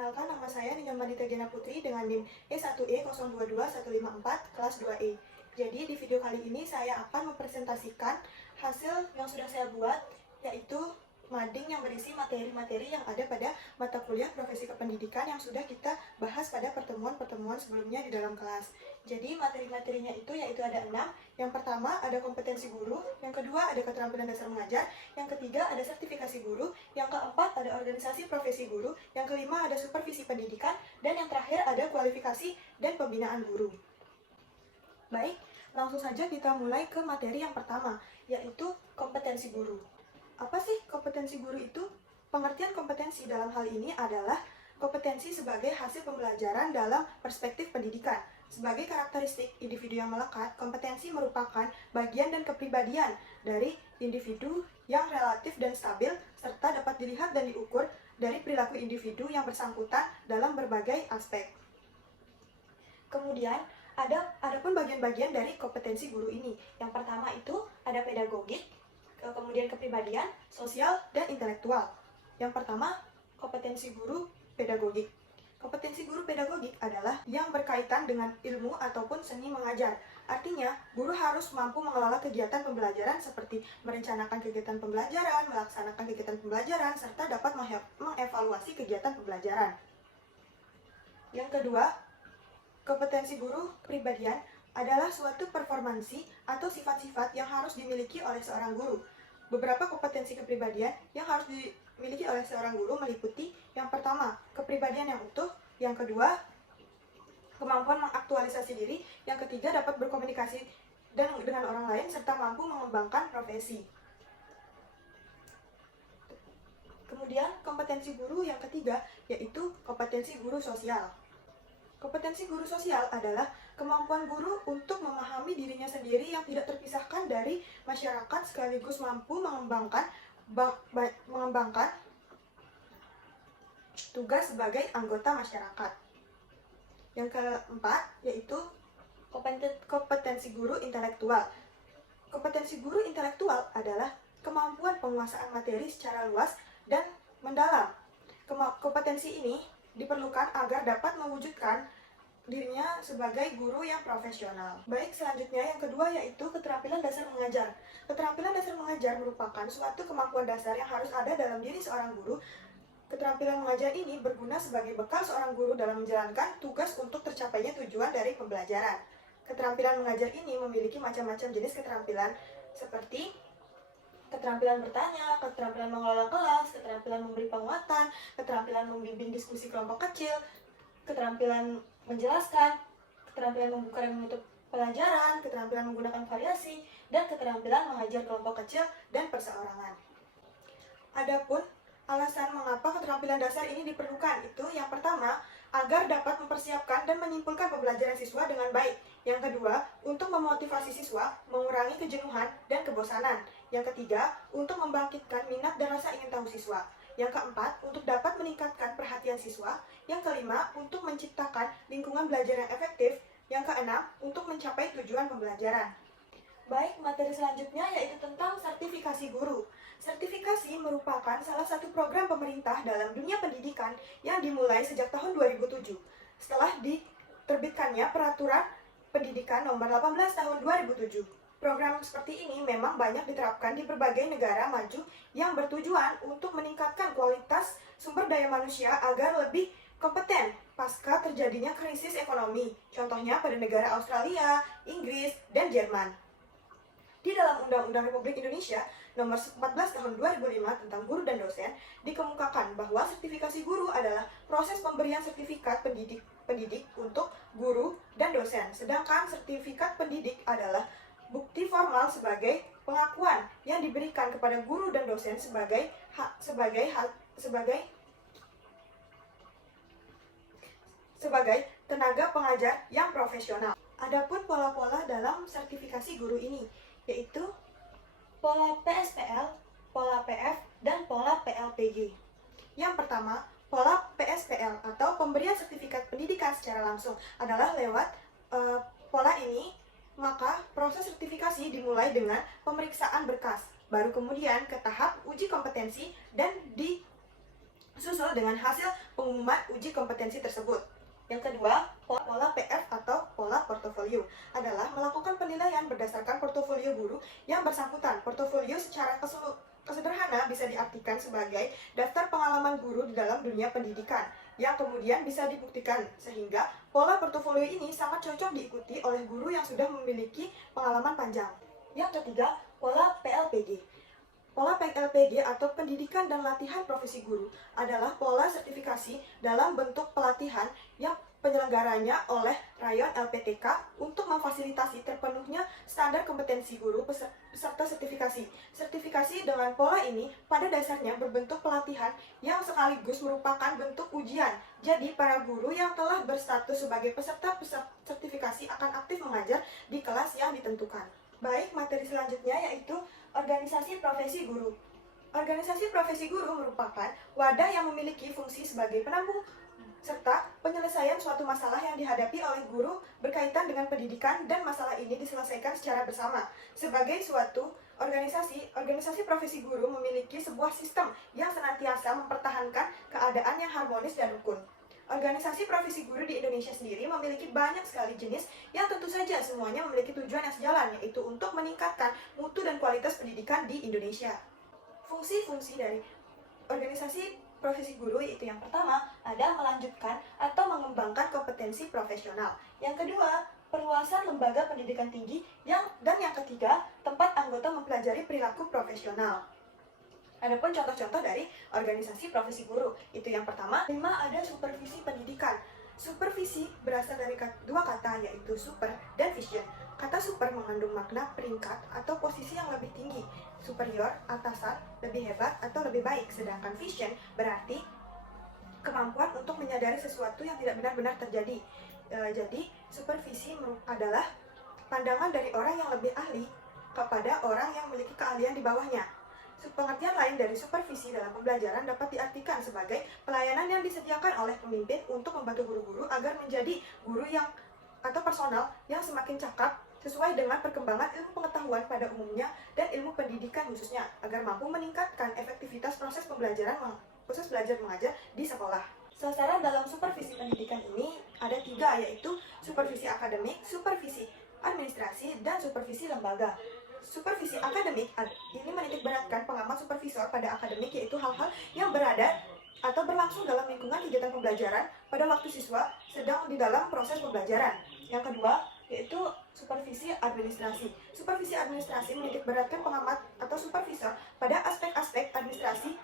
Perkenalkan, nama saya Nina Manita Gena Putri dengan NIM E1E022154 kelas 2E. Jadi di video kali ini saya akan mempresentasikan hasil yang sudah saya buat, yaitu mading yang berisi materi-materi yang ada pada mata kuliah profesi kependidikan yang sudah kita bahas pada pertemuan-pertemuan sebelumnya di dalam kelas. Jadi materi-materinya itu yaitu ada 6. Yang pertama ada kompetensi guru, yang kedua ada keterampilan dasar mengajar, yang ketiga ada sertifikasi guru, yang keempat ada organisasi profesi guru, yang kelima ada supervisi pendidikan, dan yang terakhir ada kualifikasi dan pembinaan guru. Baik, langsung saja kita mulai ke materi yang pertama, yaitu kompetensi guru. Apa sih kompetensi guru itu? Pengertian kompetensi dalam hal ini adalah kompetensi sebagai hasil pembelajaran dalam perspektif pendidikan. Sebagai karakteristik individu yang melekat, kompetensi merupakan bagian dan kepribadian dari individu yang relatif dan stabil, serta dapat dilihat dan diukur dari perilaku individu yang bersangkutan dalam berbagai aspek. Kemudian, adapun bagian-bagian dari kompetensi guru ini. Yang pertama itu ada pedagogik, kemudian kepribadian, sosial, dan intelektual. Yang pertama, kompetensi guru pedagogik. Kompetensi guru pedagogik adalah yang berkaitan dengan ilmu ataupun seni mengajar. Artinya, guru harus mampu mengelola kegiatan pembelajaran seperti merencanakan kegiatan pembelajaran, melaksanakan kegiatan pembelajaran, serta dapat mengevaluasi kegiatan pembelajaran. Yang kedua, kompetensi guru kepribadian adalah suatu performansi atau sifat-sifat yang harus dimiliki oleh seorang guru. Beberapa kompetensi kepribadian yang harus dimiliki oleh seorang guru meliputi yang pertama, kepribadian yang utuh, yang kedua, kemampuan mengaktualisasi diri, yang ketiga, dapat berkomunikasi dengan orang lain, serta mampu mengembangkan profesi. Kemudian, kompetensi guru yang ketiga, yaitu kompetensi guru sosial. Kompetensi guru sosial adalah kemampuan guru untuk memahami dirinya sendiri yang tidak terpisahkan dari masyarakat sekaligus mampu mengembangkan tugas sebagai anggota masyarakat. Yang keempat yaitu kompetensi guru intelektual. Kompetensi guru intelektual adalah kemampuan penguasaan materi secara luas dan mendalam. Kompetensi ini diperlukan agar dapat mewujudkan dirinya sebagai guru yang profesional. Baik, selanjutnya yang kedua yaitu keterampilan dasar mengajar. Keterampilan dasar mengajar merupakan suatu kemampuan dasar yang harus ada dalam diri seorang guru. Keterampilan mengajar ini berguna sebagai bekal seorang guru dalam menjalankan tugas untuk tercapainya tujuan dari pembelajaran. Keterampilan mengajar ini memiliki macam-macam jenis keterampilan seperti keterampilan bertanya, keterampilan mengelola kelas, keterampilan memberi penguatan, keterampilan membimbing diskusi kelompok kecil, keterampilan menjelaskan, keterampilan membuka dan menutup pelajaran, keterampilan menggunakan variasi, dan keterampilan mengajar kelompok kecil dan perseorangan. Adapun alasan mengapa keterampilan dasar ini diperlukan itu yang pertama, agar dapat mempersiapkan dan menyimpulkan pembelajaran siswa dengan baik. Yang kedua, untuk memotivasi siswa, mengurangi kejenuhan dan kebosanan. Yang ketiga, untuk membangkitkan minat dan rasa ingin tahu siswa. Yang keempat, untuk dapat meningkatkan perhatian siswa. Yang kelima, untuk menciptakan lingkungan belajar yang efektif. Yang keenam, untuk mencapai tujuan pembelajaran. Baik, materi selanjutnya yaitu tentang sertifikasi guru. Sertifikasi merupakan salah satu program pemerintah dalam dunia pendidikan yang dimulai sejak tahun 2007. Setelah diterbitkannya Peraturan Pendidikan Nomor 18 Tahun 2007. Program seperti ini memang banyak diterapkan di berbagai negara maju yang bertujuan untuk meningkatkan kualitas sumber daya manusia agar lebih kompeten pasca terjadinya krisis ekonomi. Contohnya pada negara Australia, Inggris, dan Jerman. Di dalam Undang-Undang Republik Indonesia Nomor 14 Tahun 2005 tentang guru dan dosen dikemukakan bahwa sertifikasi guru adalah proses pemberian sertifikat pendidik untuk guru dan dosen. Sedangkan sertifikat pendidik adalah bukti formal sebagai pengakuan yang diberikan kepada guru dan dosen sebagai tenaga pengajar yang profesional. Adapun pola-pola dalam sertifikasi guru ini yaitu pola PSPL, pola PF, dan pola PLPG. Yang pertama, pola PSPL atau pemberian sertifikat pendidikan secara langsung adalah lewat pola ini, maka proses sertifikasi dimulai dengan pemeriksaan berkas, baru kemudian ke tahap uji kompetensi dan disusul dengan hasil pengumuman uji kompetensi tersebut. Yang kedua, pola PF atau pola portofolio adalah melakukan penilaian berdasarkan portofolio guru yang bersangkutan. Portofolio secara sederhana bisa diartikan sebagai daftar pengalaman guru di dalam dunia pendidikan yang kemudian bisa dibuktikan, sehingga pola portofolio ini sangat cocok diikuti oleh guru yang sudah memiliki pengalaman panjang. Yang ketiga, pola PLPG. Pola PLPG atau Pendidikan dan Latihan Profesi Guru adalah pola sertifikasi dalam bentuk pelatihan yang penyelenggaranya oleh Rayon LPTK untuk memfasilitasi terpenuhnya standar kompetensi guru peserta sertifikasi. Sertifikasi dengan pola ini pada dasarnya berbentuk pelatihan yang sekaligus merupakan bentuk ujian. Jadi, para guru yang telah berstatus sebagai peserta sertifikasi akan aktif mengajar di kelas yang ditentukan. Baik, materi selanjutnya yaitu organisasi profesi guru. Organisasi profesi guru merupakan wadah yang memiliki fungsi sebagai penampung serta penyelesaian suatu masalah yang dihadapi oleh guru berkaitan dengan pendidikan, dan masalah ini diselesaikan secara bersama. Sebagai suatu organisasi profesi guru memiliki sebuah sistem yang senantiasa mempertahankan keadaan yang harmonis dan rukun. Organisasi profesi guru di Indonesia sendiri memiliki banyak sekali jenis yang tentu saja semuanya memiliki tujuan yang sejalan, yaitu untuk meningkatkan mutu dan kualitas pendidikan di Indonesia. Fungsi-fungsi dari organisasi profesi guru yaitu yang pertama, ada melanjutkan atau mengembangkan kompetensi profesional. Yang kedua, perluasan lembaga pendidikan tinggi, dan yang ketiga, tempat anggota mempelajari perilaku profesional. Adapun contoh-contoh dari organisasi profesi guru, itu yang pertama, ada supervisi pendidikan. Supervisi berasal dari dua kata, yaitu super dan vision. Kata super mengandung makna peringkat atau posisi yang lebih tinggi, superior, atasan, lebih hebat, atau lebih baik. Sedangkan vision berarti kemampuan untuk menyadari sesuatu yang tidak benar-benar terjadi. Jadi, supervisi adalah pandangan dari orang yang lebih ahli kepada orang yang memiliki keahlian di bawahnya. Pengertian lain dari supervisi dalam pembelajaran dapat diartikan sebagai pelayanan yang disediakan oleh pemimpin untuk membantu guru-guru agar menjadi guru atau personal yang semakin cakap sesuai dengan perkembangan ilmu pengetahuan pada umumnya dan ilmu pendidikan khususnya, agar mampu meningkatkan efektivitas proses belajar mengajar di sekolah. Sasaran dalam supervisi pendidikan ini ada 3, yaitu supervisi akademik, supervisi administrasi, dan supervisi lembaga. Supervisi akademik ini menitikberatkan pengamat supervisor pada akademik, yaitu hal-hal yang berada atau berlangsung dalam lingkungan kegiatan pembelajaran pada waktu siswa sedang di dalam proses pembelajaran. Yang kedua, yaitu supervisi administrasi. Supervisi administrasi menitikberatkan pengamat atau supervisor pada aspek-aspek administrasi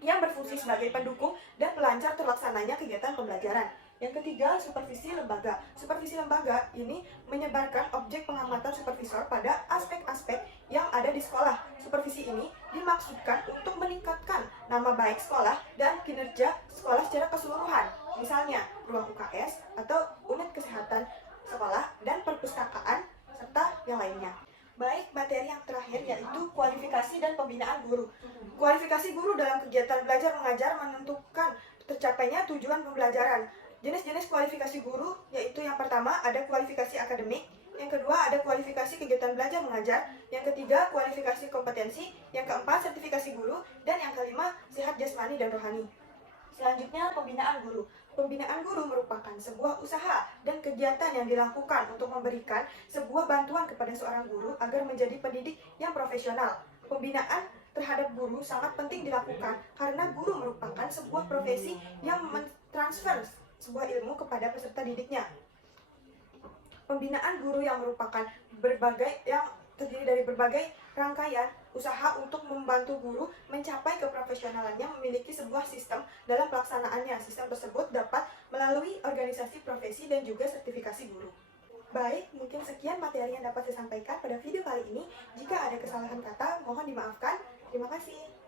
yang berfungsi sebagai pendukung dan pelancar terlaksananya kegiatan pembelajaran. Yang ketiga, supervisi lembaga. Supervisi lembaga ini menyebarkan objek pengamatan supervisor pada aspek-aspek yang ada di sekolah. Supervisi ini dimaksudkan untuk meningkatkan nama baik sekolah dan kinerja sekolah secara keseluruhan. Misalnya, ruang UKS atau unit kesehatan sekolah dan perpustakaan, serta yang lainnya. Baik, materi yang terakhir yaitu kualifikasi dan pembinaan guru. Kualifikasi guru dalam kegiatan belajar mengajar menentukan tercapainya tujuan pembelajaran. Jenis-jenis kualifikasi guru yaitu yang pertama ada kualifikasi akademik, yang kedua ada kualifikasi kegiatan belajar mengajar, yang ketiga kualifikasi kompetensi, yang keempat sertifikasi guru, dan yang kelima sehat jasmani dan rohani. Selanjutnya, pembinaan guru. Pembinaan guru merupakan sebuah usaha dan kegiatan yang dilakukan untuk memberikan sebuah bantuan kepada seorang guru agar menjadi pendidik yang profesional. Pembinaan terhadap guru sangat penting dilakukan karena guru merupakan sebuah profesi yang mentransfer sebuah ilmu kepada peserta didiknya. Pembinaan guru yang terdiri dari berbagai rangkaian usaha untuk membantu guru mencapai keprofesionalannya memiliki sebuah sistem dalam pelaksanaannya. Sistem tersebut dapat melalui organisasi profesi dan juga sertifikasi guru. Baik, mungkin sekian materi yang dapat saya sampaikan pada video kali ini. Jika ada kesalahan kata, mohon dimaafkan. Terima kasih.